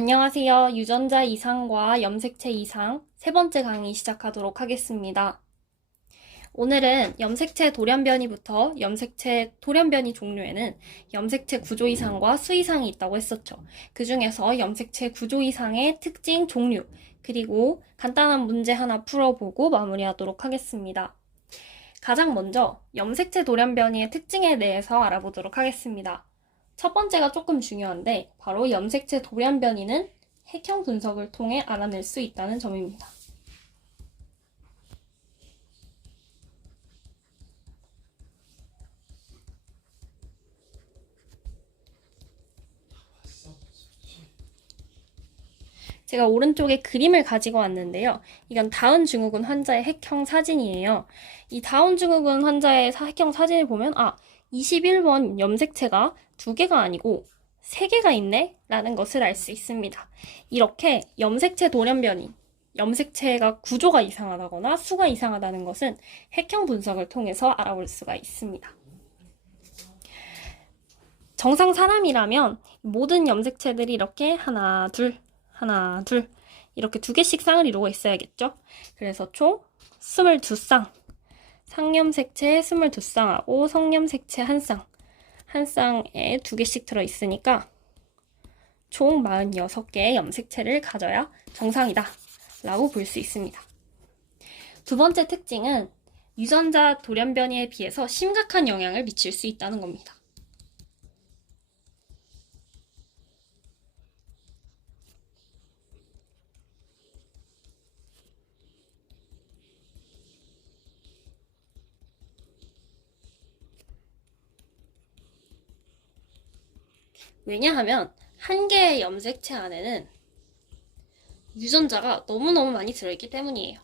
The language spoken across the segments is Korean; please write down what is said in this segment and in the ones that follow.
안녕하세요. 유전자 이상과 염색체 이상 세 번째 강의 시작하도록 하겠습니다. 오늘은 염색체 돌연변이부터 염색체 돌연변이 종류에는 염색체 구조 이상과 수 이상이 있다고 했었죠. 그 중에서 염색체 구조 이상의 특징, 종류, 그리고 간단한 문제 하나 풀어보고 마무리하도록 하겠습니다. 가장 먼저 염색체 돌연변이의 특징에 대해서 알아보도록 하겠습니다. 첫 번째가 조금 중요한데 바로 염색체 돌연변이는 핵형 분석을 통해 알아낼 수 있다는 점입니다. 제가 오른쪽에 그림을 가지고 왔는데요. 이건 다운 증후군 환자의 핵형 사진이에요. 이 다운 증후군 환자의 사- 핵형 사진을 보면 아, 21번 염색체가 두 개가 아니고 세 개가 있네? 라는 것을 알 수 있습니다. 이렇게 염색체 돌연변이, 염색체가 구조가 이상하다거나 수가 이상하다는 것은 핵형 분석을 통해서 알아볼 수가 있습니다. 정상 사람이라면 모든 염색체들이 이렇게 하나, 둘, 하나, 둘, 이렇게 두 개씩 쌍을 이루고 있어야겠죠? 그래서 총 22쌍. 상염색체 22쌍하고 성염색체 1쌍. 한 쌍에 두 개씩 들어있으니까 총 46개의 염색체를 가져야 정상이다. 라고 볼 수 있습니다. 두 번째 특징은 유전자 돌연변이에 비해서 심각한 영향을 미칠 수 있다는 겁니다. 왜냐하면 한 개의 염색체 안에는 유전자가 너무너무 많이 들어있기 때문이에요.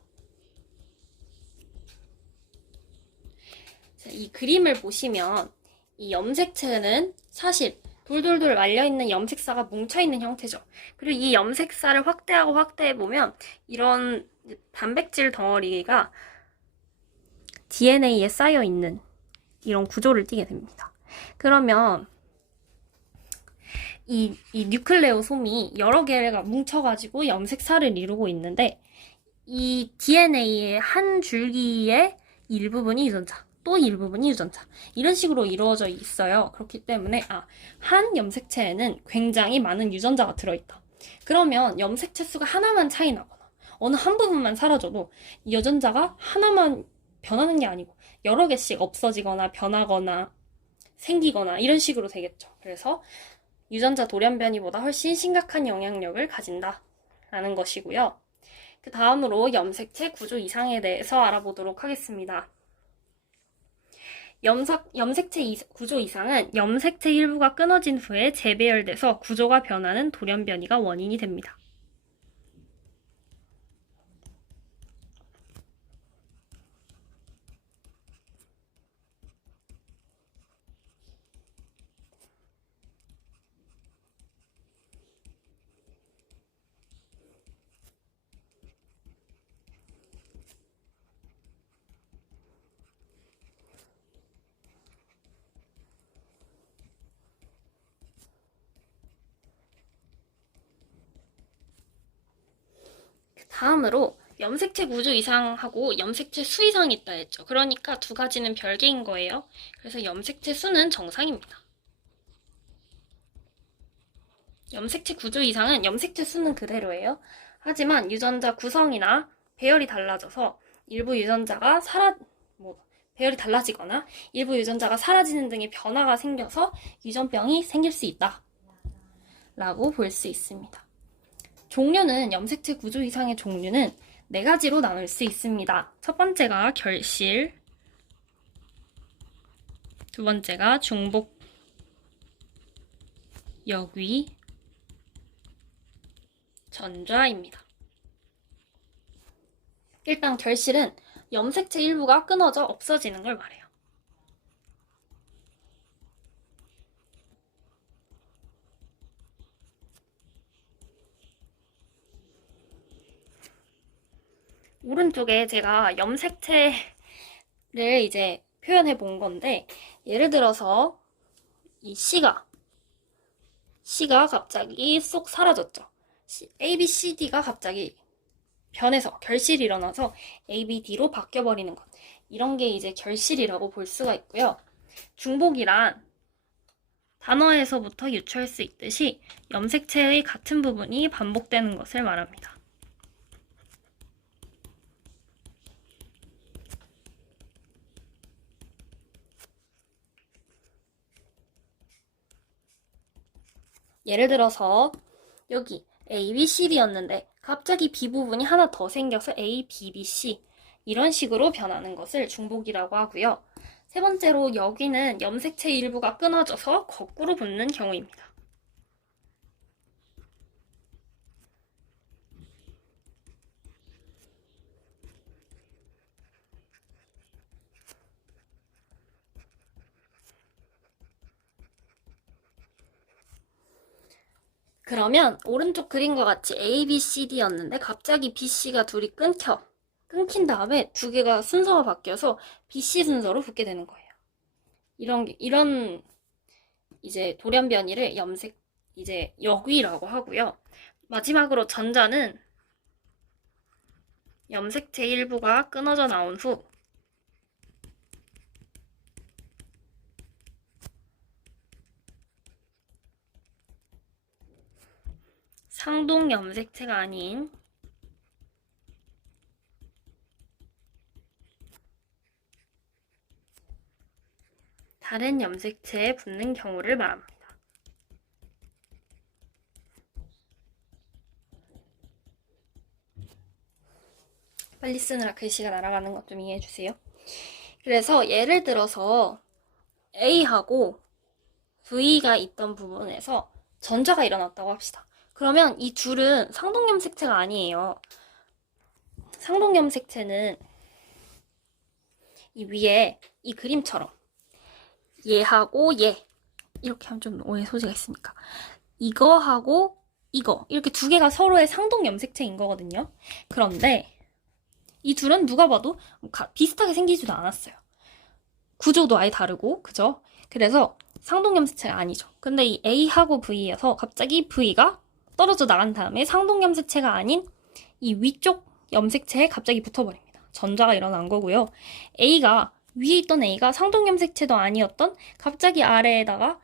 자, 이 그림을 보시면 이 염색체는 사실 돌돌돌 말려있는 염색사가 뭉쳐있는 형태죠. 그리고 이 염색사를 확대하고 확대해보면 이런 단백질 덩어리가 DNA에 쌓여있는 이런 구조를 띠게 됩니다. 그러면 이, 이 뉴클레오 솜이 여러 개가 뭉쳐가지고 염색사를 이루고 있는데 이 DNA의 한 줄기의 일부분이 유전자, 또 일부분이 유전자 이런 식으로 이루어져 있어요. 그렇기 때문에 아, 한 염색체에는 굉장히 많은 유전자가 들어있다. 그러면 염색체 수가 하나만 차이 나거나 어느 한 부분만 사라져도 이 유전자가 하나만 변하는 게 아니고 여러 개씩 없어지거나 변하거나 생기거나 이런 식으로 되겠죠. 그래서 유전자 돌연변이보다 훨씬 심각한 영향력을 가진다 라는 것이고요. 그 다음으로 염색체 구조 이상에 대해서 알아보도록 하겠습니다. 염색, 염색체 이- 구조 이상은 염색체 일부가 끊어진 후에 재배열돼서 구조가 변하는 돌연변이가 원인이 됩니다. 다음으로 염색체 구조 이상하고 염색체 수 이상이 있다 했죠. 그러니까 두 가지는 별개인 거예요. 그래서 염색체 수는 정상입니다. 염색체 구조 이상은 염색체 수는 그대로예요. 하지만 유전자 구성이나 배열이 달라져서 일부 유전자가 사라, 뭐, 배열이 달라지거나 일부 유전자가 사라지는 등의 변화가 생겨서 유전병이 생길 수 있다. 라고 볼 수 있습니다. 종류는 염색체 구조 이상의 종류는 네 가지로 나눌 수 있습니다. 첫 번째가 결실, 두 번째가 중복, 역위, 전좌입니다. 일단 결실은 염색체 일부가 끊어져 없어지는 걸 말해요. 오른쪽에 제가 염색체를 이제 표현해 본 건데, 예를 들어서 이 C가, C가 갑자기 쏙 사라졌죠. A, B, C, D가 갑자기 변해서 결실이 일어나서 A, B, D로 바뀌어버리는 것. 이런 게 이제 결실이라고 볼 수가 있고요. 중복이란 단어에서부터 유추할 수 있듯이 염색체의 같은 부분이 반복되는 것을 말합니다. 예를 들어서 여기 A, B, C, D였는데 갑자기 B 부분이 하나 더 생겨서 A, B, B, C 이런 식으로 변하는 것을 중복이라고 하고요. 세 번째로 여기는 염색체 일부가 끊어져서 거꾸로 붙는 경우입니다. 그러면 오른쪽 그림과 같이 A, B, C, D였는데 갑자기 B, C가 둘이 끊겨. 끊긴 다음에 두 개가 순서가 바뀌어서 B, C 순서로 붙게 되는 거예요. 이런 게, 이런 이제 돌연변이를 염색 이제 역위라고 하고요. 마지막으로 전자는 염색체 일부가 끊어져 나온 후 상동 염색체가 아닌 다른 염색체에 붙는 경우를 말합니다. 빨리 쓰느라 글씨가 날아가는 것 좀 이해해 주세요. 그래서 예를 들어서 A하고 V가 있던 부분에서 전자가 일어났다고 합시다. 그러면 이 둘은 상동염색체가 아니에요. 상동염색체는 이 위에 이 그림처럼 얘하고 얘 이렇게 하면 좀 오해 소지가 있으니까 이거하고 이거 이렇게 두 개가 서로의 상동 염색체인 거거든요. 그런데 이 둘은 누가 봐도 가- 비슷하게 생기지도 않았어요. 구조도 아예 다르고 그죠? 그래서 상동 염색체가 아니죠. 근데 이 A하고 V에서 갑자기 V가 떨어져 나간 다음에 상동 염색체가 아닌 이 위쪽 염색체에 갑자기 붙어버립니다. 전자가 일어난 거고요. A가 위에 있던 A가 상동 염색체도 아니었던 갑자기 아래에다가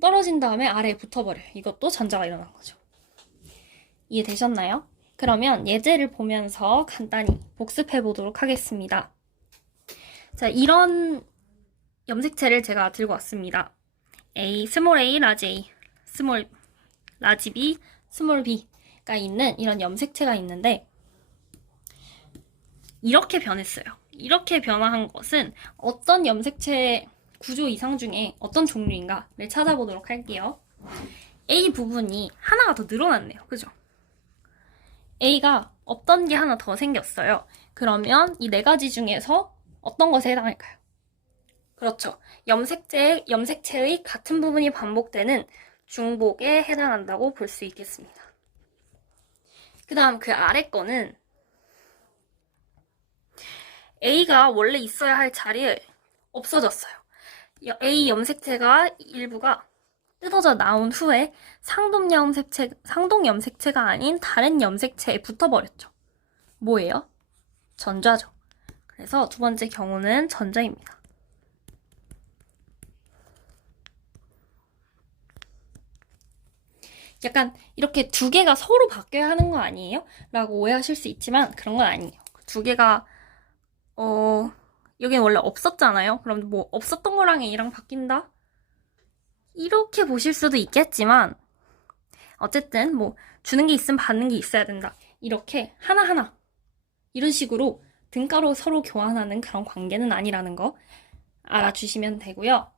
떨어진 다음에 아래에 붙어버려요. 이것도 전자가 일어난 거죠. 이해되셨나요? 그러면 예제를 보면서 간단히 복습해 보도록 하겠습니다. 자, 이런 염색체를 제가 들고 왔습니다. A, 스몰 a, 라지 A, 스몰, 라지 B, 스몰 B가 있는 이런 염색체가 있는데 이렇게 변했어요. 이렇게 변화한 것은 어떤 염색체 구조 이상 중에 어떤 종류인가를 찾아보도록 할게요. A 부분이 하나가 더 늘어났네요. 그죠? A가 없던 게 하나 더 생겼어요. 그러면 이 네 가지 중에서 어떤 것에 해당할까요? 그렇죠. 염색체, 염색체의 같은 부분이 반복되는 중복에 해당한다고 볼 수 있겠습니다. 그 다음 그 아래 거는 A가 원래 있어야 할 자리에 없어졌어요. 여- A 염색체가 일부가 뜯어져 나온 후에 상동 염색체, 상동 염색체가 아닌 다른 염색체에 붙어버렸죠. 뭐예요? 전자죠. 그래서 두 번째 경우는 전자입니다. 약간 이렇게 두 개가 서로 바뀌어야 하는 거 아니에요? 라고 오해하실 수 있지만 그런 건 아니에요. 두 개가 어 여긴 원래 없었잖아요. 그럼 뭐 없었던 거랑 A랑 바뀐다? 이렇게 보실 수도 있겠지만 어쨌든 뭐 주는 게 있으면 받는 게 있어야 된다. 이렇게 하나하나 이런 식으로 등가로 서로 교환하는 그런 관계는 아니라는 거 알아주시면 되고요.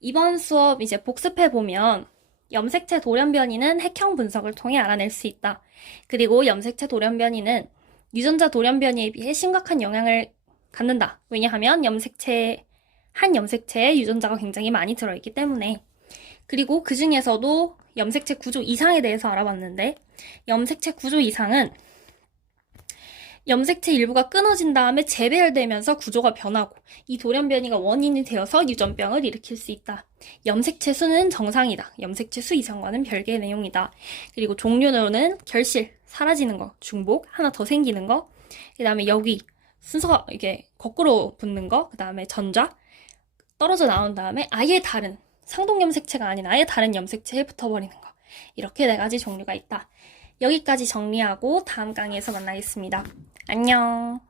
이번 수업 이제 복습해 보면 염색체 돌연변이는 핵형 분석을 통해 알아낼 수 있다. 그리고 염색체 돌연변이는 유전자 돌연변이에 비해 심각한 영향을 갖는다. 왜냐하면 염색체 한 염색체에 유전자가 굉장히 많이 들어있기 때문에 그리고 그 중에서도 염색체 구조 이상에 대해서 알아봤는데 염색체 구조 이상은 염색체 일부가 끊어진 다음에 재배열되면서 구조가 변하고 이 돌연변이가 원인이 되어서 유전병을 일으킬 수 있다. 염색체 수는 정상이다. 염색체 수 이상과는 별개의 내용이다. 그리고 종류로는 결실, 사라지는 거, 중복, 하나 더 생기는 거, 그 다음에 여기 순서가 이게 거꾸로 붙는 거, 그 다음에 전자, 떨어져 나온 다음에 아예 다른, 상동 염색체가 아닌 아예 다른 염색체에 붙어버리는 거. 이렇게 네 가지 종류가 있다. 여기까지 정리하고 다음 강의에서 만나겠습니다. 안녕.